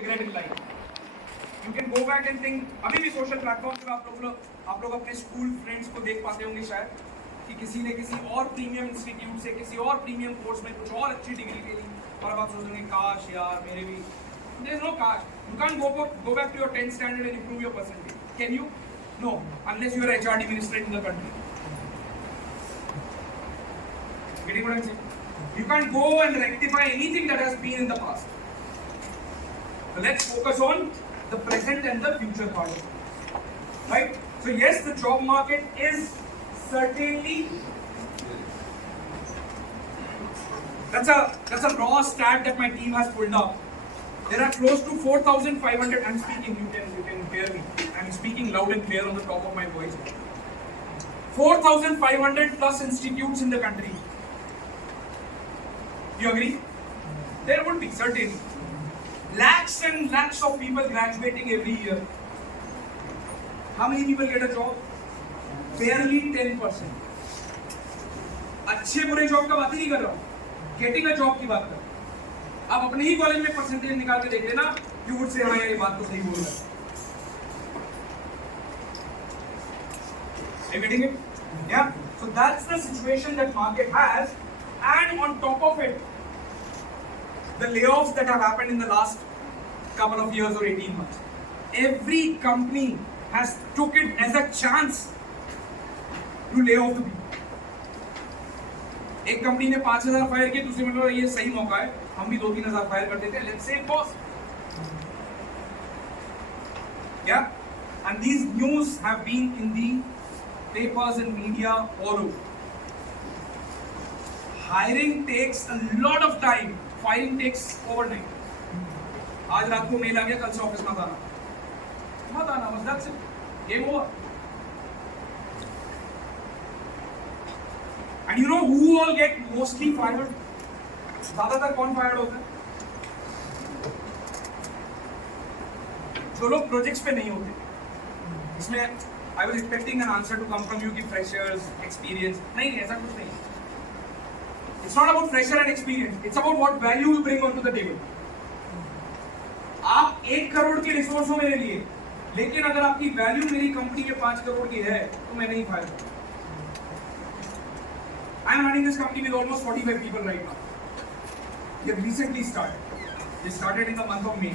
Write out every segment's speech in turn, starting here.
regret in life. You can go back and think. अभी भी social platform पे आप लोग अपने स्कूल फ्रेंड्स को देख पाते होंगे शायद कि किसी ने किसी और प्रीमियम इंस्टीट्यूट से किसी और प्रीमियम कोर्स में कुछ और अच्छी डिग्री ले ली और अब आप सोचोगे काश यार मेरे भी. There is no cash. You can't go back to your 10th standard and improve your percentage. Can you? No, unless you are HRD minister in the country. Getting what I'm saying? You can't go and rectify anything that has been in the past. So let's focus on the present and the future part of it. Right? So yes, the job market is certainly that's a raw stat that my team has pulled up. There are close to 4,500. I'm speaking. You can hear me. I'm speaking loud and clear on the top of my voice. 4,500 plus institutes in the country. Do you agree? There would be certainly lakhs and lakhs of people graduating every year. How many people get a job? Barely 10%. अच्छे बुरे job का बात ही नहीं कर रहा हूँ. Getting a job की बात कर. आप अपने ही कॉलेज में परसेंटेज निकाल के देख लेना, you would say हाँ ये बात तो सही बोल रहा है. Are you getting it? Yeah. So that's the situation that market has, and on top of it, the layoffs that have happened in the last couple of years or 18 months. Every company has took it as a chance to lay off the people. एक company ने 5,000 fire किए, दूसरी मतलब ये सही मौका है, हम भी 2-3,000 फायर कर देते हैं. Let's say boss. Yeah, and these news have been in the papers and media all over. Hiring takes a lot of time. Firing takes overnight. आज रात को मेल आ गया, कल से ऑफिस मत आना, बस that's it. Game over. And you know who all get mostly fired? ज़्यादातर कौन फायर्ड होता है? जो लोग प्रोजेक्ट्स पे नहीं होते. इसमें I was expecting an answer to come from you कि freshers, experience. नहीं, ऐसा कुछ नहीं. It's not about fresher and experience. It's about what value you bring onto the table. आप 1 करोड़ के रिसोर्स हो मेरे लिए, लेकिन अगर आपकी वैल्यू मेरी कंपनी के 5 करोड़ की है, तो मैं नहीं फायर करूँगा. I am running this company with almost 45 people right now. We have recently started. We started in the month of May.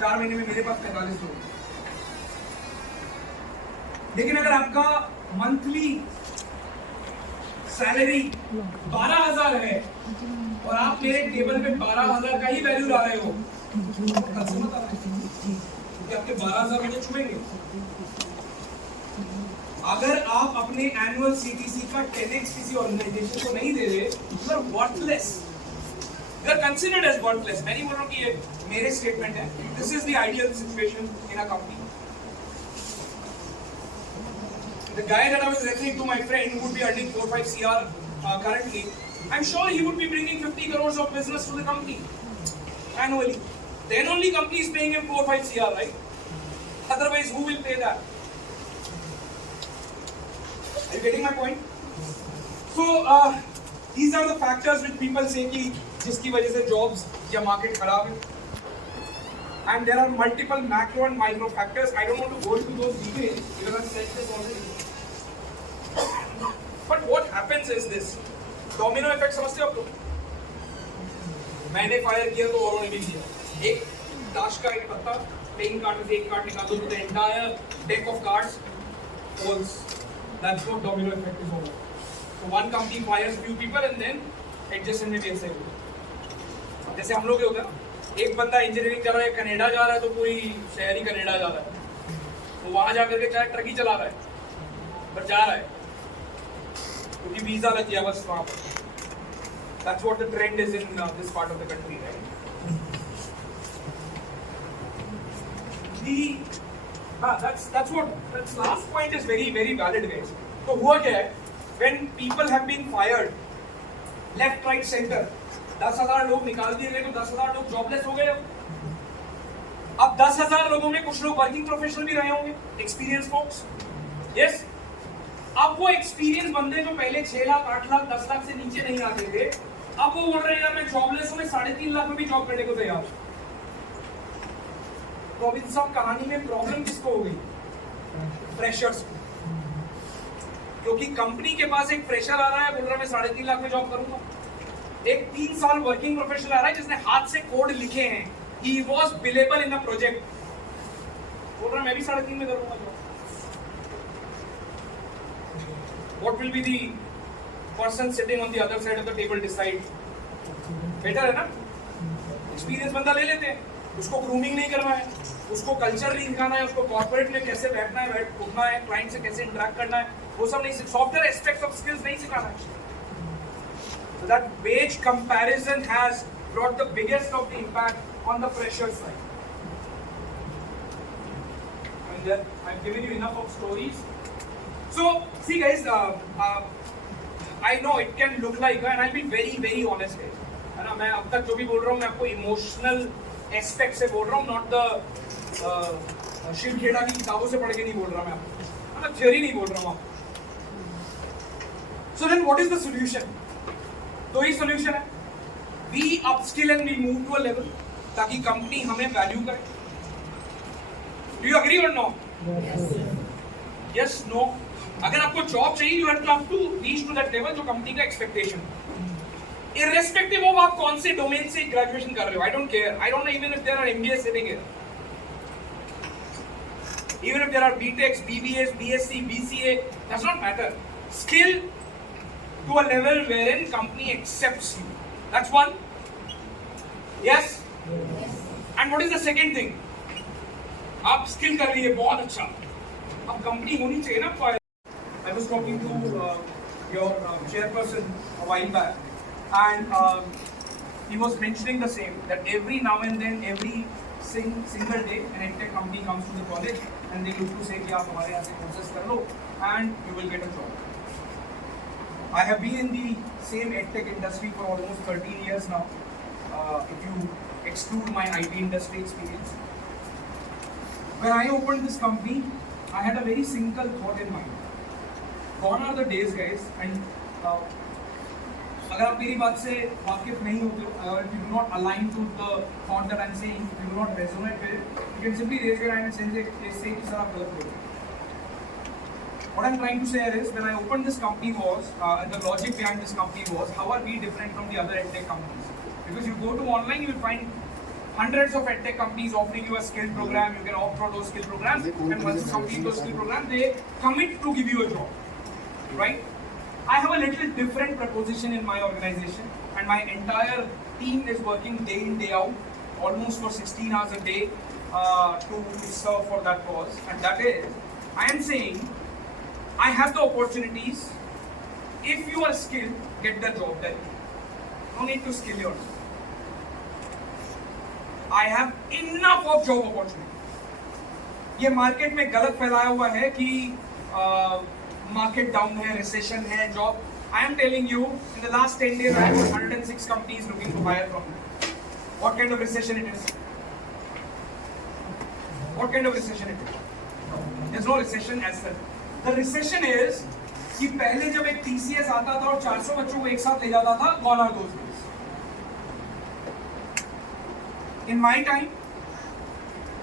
4 महीने में मेरे पास 45 लोग. लेकिन अगर आपका मंथली सैलरी 12,000 है और आप मेरे टेबल पे 12,000 का ही वैल्यू ला रहे हो, तो आपके 12,000 मुझे छुएंगे. अगर आप अपने एनुअल सीटीसी का 10x किसी ऑर्गेनाइजेशन को नहीं दे रहे, you are worthless. You are considered as worthless. मैं नहीं बोल रहा हूँ कि ये मेरे स्टेटमेंट है. This is the ideal situation in a company. The guy that I was referring to, my friend, who would be earning 4-5 CR currently, I'm sure he would be bringing 50 crores of business to the company annually. Then only company is paying him 4-5 CR, right? Otherwise, who will pay that? Are you getting my point? So these are the factors which people say कि जिसकी वजह से jobs या market खराब है. And there are multiple macro and micro factors. I don't want to go into those details because I've said this already. But what happens is this. Domino effect समझते हो आप लोग? मैंने फायर किया तो औरों ने भी किया. एक ताश का एक पत्ता, playing card में से एक कार्ड निकाल दो तो the entire deck of cards falls. That's what domino effect is all about. So one company fires few people and then adjacent में भी ऐसे होगा. जैसे हम लोग ये होता है, एक बंदा इंजीनियरिंग कर रहा है, कनाडा जा रहा है तो कोई शहर ही कनाडा जा रहा है, तो वहाँ जाकर के चाहे ट्रक ही चला रहा है, पर जा रहा है क्योंकि वीजा लग गया बस वहाँ पर. That's what the trend is in this part of the country, right? That's last point is very very valid, guys. तो हुआ क्या है? When people have been fired, left, right, center, 10,000 लोग निकाल दिए गए तो 10,000 लोग जॉबलेस हो गए. अब 10,000 लोगों में कुछ लोग वर्किंग प्रोफेशनल भी रहे होंगे, एक्सपीरियंस फोक्स. यस. अब वो एक्सपीरियंस बंदे जो पहले 6 लाख 8 लाख 10 लाख से नीचे नहीं आते थे, अब वो बोल रहे हैं यार मैं जॉबलेस हूँ, मैं 3.5 लाख में भी जॉब करने को तैयार हूँ. गोविंद साहब कहानी में प्रॉब्लम किसको हो गई? फ्रेशर्स को। क्योंकि कंपनी के पास एक फ्रेशर आ रहा है, बोल रहा है मैं 3.5 लाख में जॉब करूंगा। एक 3 साल वर्किंग प्रोफेशनल आ रहा है जिसने हाथ से कोड लिखे हैं, he was billable in a project, बोल रहा है मैं भी 3.5 में करूंगा job. What will be the person sitting on the other side of the table decide? Better है ना, एक्सपीरियंस बंदा ले लेते हैं, उसको ग्रूमिंग नहीं करना है, उसको कल्चर नहीं सिखाना है, उसको कॉर्पोरेट में कैसे बैठना है, उठना है, क्लाइंट से कैसे इंटरेक्ट करना है, वो सब नहीं, सॉफ्टवेयर एस्पेक्ट्स ऑफ स्किल्स नहीं सिखाना है। So that wage comparison has brought the biggest of the impact on the fresher side. And then I've given you enough of stories. So see guys, I know it can look like, and I'll be very very honest guys, है ना, मैं अब तक जो भी बोल रहा हूँ मैं आपको इमोशनल एस्पेक्ट से बोल रहा हूँ, नॉट द शिव खेड़ा की किताबों से पढ़ के नहीं बोल रहा मैं आपको, है ना, थियरी नहीं बोल रहा हूँ आपको। So then what is the solution? तो ही सोल्यूशन है, we upskill and we move to a level ताकि कंपनी हमें वैल्यू करे। Do you agree or no? Yes, no. अगर आपको जॉब चाहिए you have to reach to that level जो कंपनी का एक्सपेक्टेशन, इररेस्पेक्टिव ऑफ आप कौन से डोमेन से ग्रेजुएशन कर रहे हो। I don't care, I don't know even if there are MBA sitting here, even if there are BTechs, BBAs, BSc, BCA, does not matter. Skill to a level wherein company accepts you. That's one. Yes? Yes. And what is the second thing? आप skill कर लिए बहुत अच्छा, अब company होनी चाहिए ना। I was talking to your chairperson a while back, and he was mentioning the same, that every now and then, every single day, an edtech company comes to the college and they look to say कि आप हमारे यहाँ से courses कर लो and you will get a job. I have been in the same edtech industry for almost 13 years now, if you exclude my IT industry experience. When I opened this company, I had a very single thought in mind. Gone are the days, guys, and अगर आप मेरी बात से वाकिफ नहीं होते हो, if you do not align to the thought that I'm saying, if you do not resonate with it, you can simply raise your hand and say कि सर आप गलत बोल रहे हो। What I'm trying to say is, when I opened this company was, the logic behind this company was, how are we different from the other edtech companies? Because you go to online, you will find hundreds of edtech companies offering you a skill program, you can opt for those skill programs, and once you complete those skill programs, they commit to give you a job, right? I have a little different proposition in my organization, and my entire team is working day in, day out, almost for 16 hours a day to serve for that cause, and that is, I am saying, I have the opportunities. If you are skilled, get the job done. No need to skill yourself. I have enough of job opportunity. ये market में गलत फैलाया हुआ है कि market down है, recession है, job. I am telling you, in the last 10 days, I have 106 companies looking to hire from me. What kind of recession it is? What kind of recession it is? There's no recession as such. The recession is कि पहले जब एक TCS आता था और 400 बच्चों को एक साथ ले जाता था, gone are those days. In my time,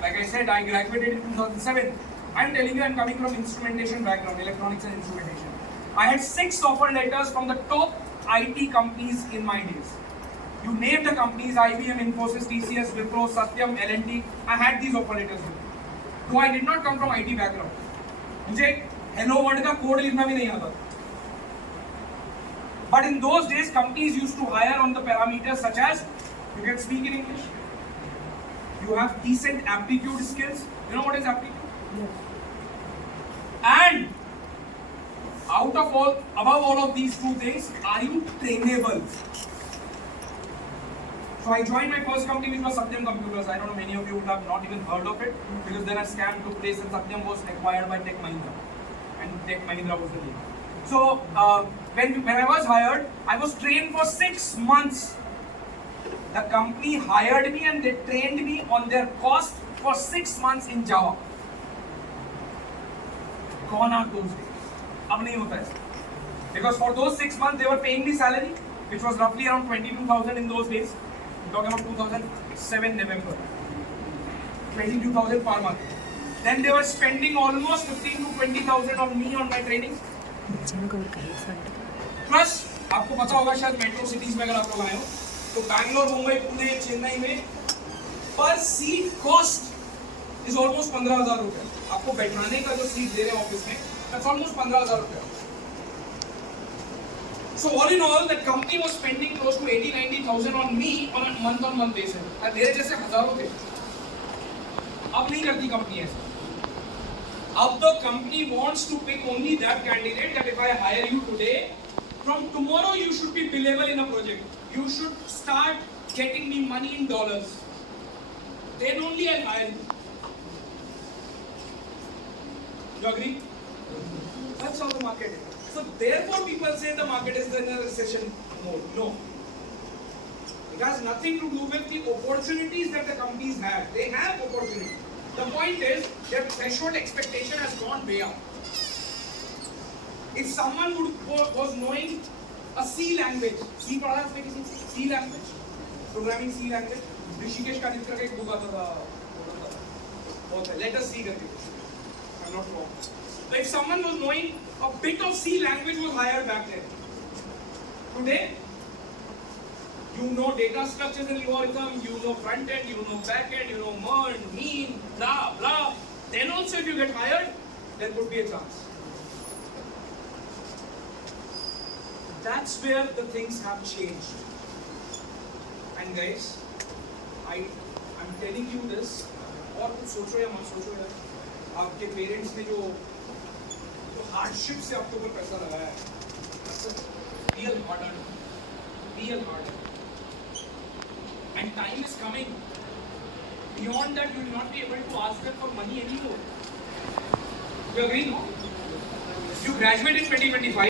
like I said, I graduated in 2007. I'm telling you, I'm coming from instrumentation background, electronics and instrumentation. I had 6 offer letters from the top IT companies in my days. You name the companies: IBM, Infosys, TCS, Wipro, Satyam, L&T. I had these offer letters with me. Though I did not come from IT background. मुझे hello word का code लिखना भी नहीं आता। But in those days, companies used to hire on the parameters such as you can speak in English, you have decent aptitude skills. You know what is aptitude? Yes. And above all of these two things, are you trainable? So I joined my first company, which was Satyam Computers. I don't know, many of you would have not even heard of it, because then a scam took place and Satyam was acquired by Tech Mahindra, and Tech Mahindra was the name. So when I was hired, I was trained for 6 months. The company hired me and they trained me on their cost for 6 months in Java. Gone are those days. अब नहीं होता है, because for those 6 months they were paying me salary, which was roughly around 22,000 in those days. I'm talking about 2007 November. 22,000 per month. Then they were spending almost 15 to 20,000 on me on my training. Plus आपको पता होगा शायद metro cities में अगर आप लोग आए हो तो बैंगलोर, मुंबई, पुणे, चेन्नई में पर सीट कॉस्ट इज ऑलमोस्ट 15,000 रुपए. आपको बैठाने का जो सीट दे रहे हैं ऑफिस में दैट्स ऑलमोस्ट 15,000 रुपए. So all in all, that company was spending close to 80-90,000 on me on a month-on-month basis. और मेरे जैसे हजारों थे. अब नहीं करती कंपनी ऐसा. अब the company wants to pick only that candidate that if I hire you today, from tomorrow you should be billable in a project. You should start getting me money in dollars. Then only I'll hire you. You agree? That's how the market is. So therefore people say the market is in a recession mode. No. It has nothing to do with the opportunities that the companies have. They have opportunities. The point is their threshold expectation has gone way up. If someone was knowing a C language, C पढ़ा है उसमें किसी C language, programming C language, Rishikesh कादित्कर का एक book आता था, बहुत है, let us see करके, I'm not wrong. So if someone was knowing a bit of C language was hired back then. Today, you know data structures and algorithm, you know front end, you know back end, you know MERN, mean, blah blah. Then also if you get hired, there could be a chance. That's where the things have changed. And guys, I'm telling you this. और कुछ सोचो या मत सोचो यार, आपके parents ने जो हार्डशिप से आपके ऊपर पैसा लगाया है, real hard earned. And time is coming. Beyond that, you will not be able to ask them for money anymore. You agree? No? You graduate in 2025.